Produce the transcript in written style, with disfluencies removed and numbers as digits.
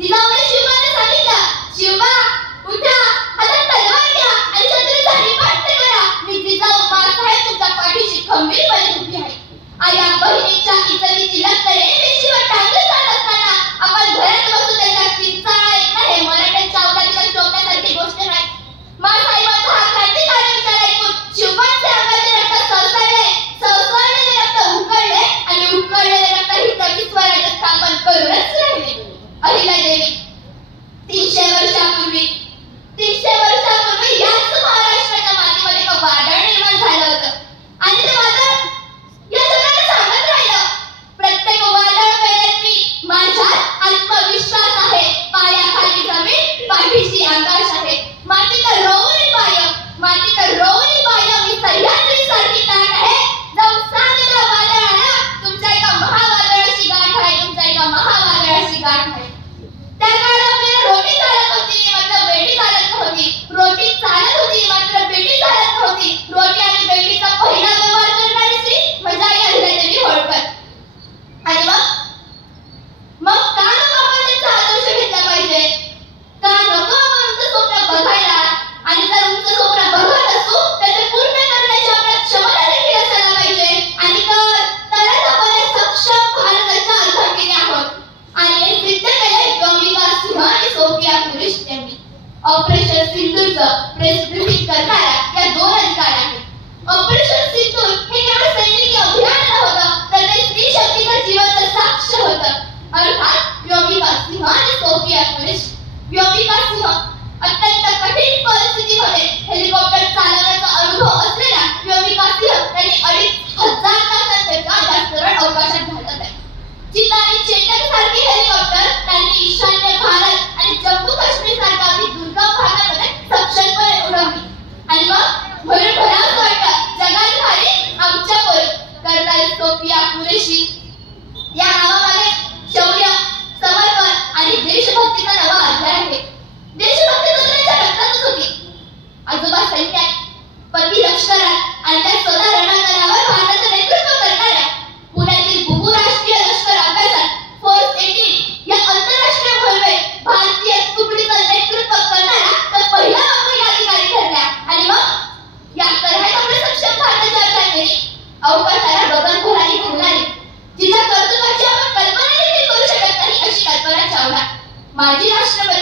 जिजाऊने शिवबाला सांगितलं, शिवबा उठा, हातात तलवार घ्या आणि शत्रूचा पाठ्य करा. मी जिजाऊ बाळासाहेब तुमच्या पाठीशी खंबीरपणे उभी आहे. आया बहिणीच्या इतरीची लक्करे पेशीवर टांगत जात असताना आपण घरात बसून त्याच्या किस्सा ऐकणं हे मराठ्यांच्या अवलादीला शोभण्यासारखी गोष्ट नाही. मासाहेबांचा हा क्रांतिकारी विचार ऐकून शिवबांचे अंगाचे रक्त सळसळले, सळसळलेले रक्त उकळले आणि उकळलेले रक्त हिताची स्वराज्य स्थापन करूनच राहिले. अहिल्यादेवी 300 वर्षापूर्वी याच महाराष्ट्राच्या मातीमध्ये एक वादळ निर्माण झालं होतं आणि ते वादळ या जगाला सांगत राहिलं, प्रत्येक वादळ पेलेत मी, माझ्यात आत्मविश्वास आहे. पायाखाली जमीन, पाठीशी आकाश आहे. मातीत रोवणी पाय मी सह्याद्रीसारखी ताट आहे. जाऊन सांग त्या वादळाला, तुमच्या एका महावादळाशी गाठ आहे, तुमच्या एका महावादळाशी गाठ आहे. त्या काळात आपल्याला रोटी चालत होती मात्र बेटी चालत नव्हती. रोटी चालत होती मात्र बेटी चालत नव्हती. रोटी आणि बेटीचा पहिला व्यवहार करणारी स्त्री म्हणजे आई अहिल्यादेवी होळकर. आणि मग का नको आपण त्यांचा आदर्श घेतला पाहिजे? का नको आपण उंच स्वप्न बघायला? आणि जर उंच स्वप्न बघत असू तर ते पूर्ण करण्याची आपल्यात क्षमता देखील असायला पाहिजे. आणि तरच आपण एक सक्षम भारताच्या अर्थांगिनी आहोत. आणि हे सिद्ध केले योगिका सिंह आणि सोफिया कुरेश यांनी. ऑपरेशन सिंदूरचं प्रेस ब्रीफिंग करणाऱ्या या 2 अधिकारी आहेत. ऑपरेशन सिंदूर हे केवळ सैनिकी अभियान नव्हतं, तर ते स्त्री शक्तीचं जिवंत साक्ष होतं. अर्थात योगिका सिंह आणि सोफिया कुरेश. योगिका सिंह अत्यंत कठीण परिस्थितीमध्ये हेलिकॉप्टर चालवण्याचा अनुभव असलेल्या योगिका सिंह त्यांनी 2,500 तासांपेक्षा जास्त वेळ अवकाशात घालवत आहे. चिता आणि चेतक सारखी हेलिकॉप्टर त्यांनी ईशान्य भारत आणि जम्मू काश्मीर सारख्या अगदी दुर्गम भागामध्ये सक्षमपणे उडवली. आणि मग म्हणून भरावं वाटतं, जगात भारी आमच्या पोरी. कर्नल सोफिया कुरेशी या नावामागे शौर्य, समर्पण आणि देशभक्तीचा नवा अध्याय आहे. देशभक्ती तर त्यांच्या रक्तातच होती. आजोबा सैन्यात, पती लष्करात आणि त्या स्वतः रणांगणावर भारताचं नेतृत्व करणाऱ्या पुण्यातील बुबू राष्ट्रीय लष्कर अभ्यासात फोर्स 18 या आंतरराष्ट्रीय मोहिमेत भारतीय तुकडीचं नेतृत्व करणारा तर पहिला नौदली अधिकारी ठरल्या. आणि मग या तरह आपल्या सक्षम भारताच्या अर्थांगिनी अवकाशाला गगनभरारी घेऊन जिच्या कर्तृत्वाची आपण कल्पना देखील करू शकत नाही अशी कल्पना चावला. माजी राष्ट्रपती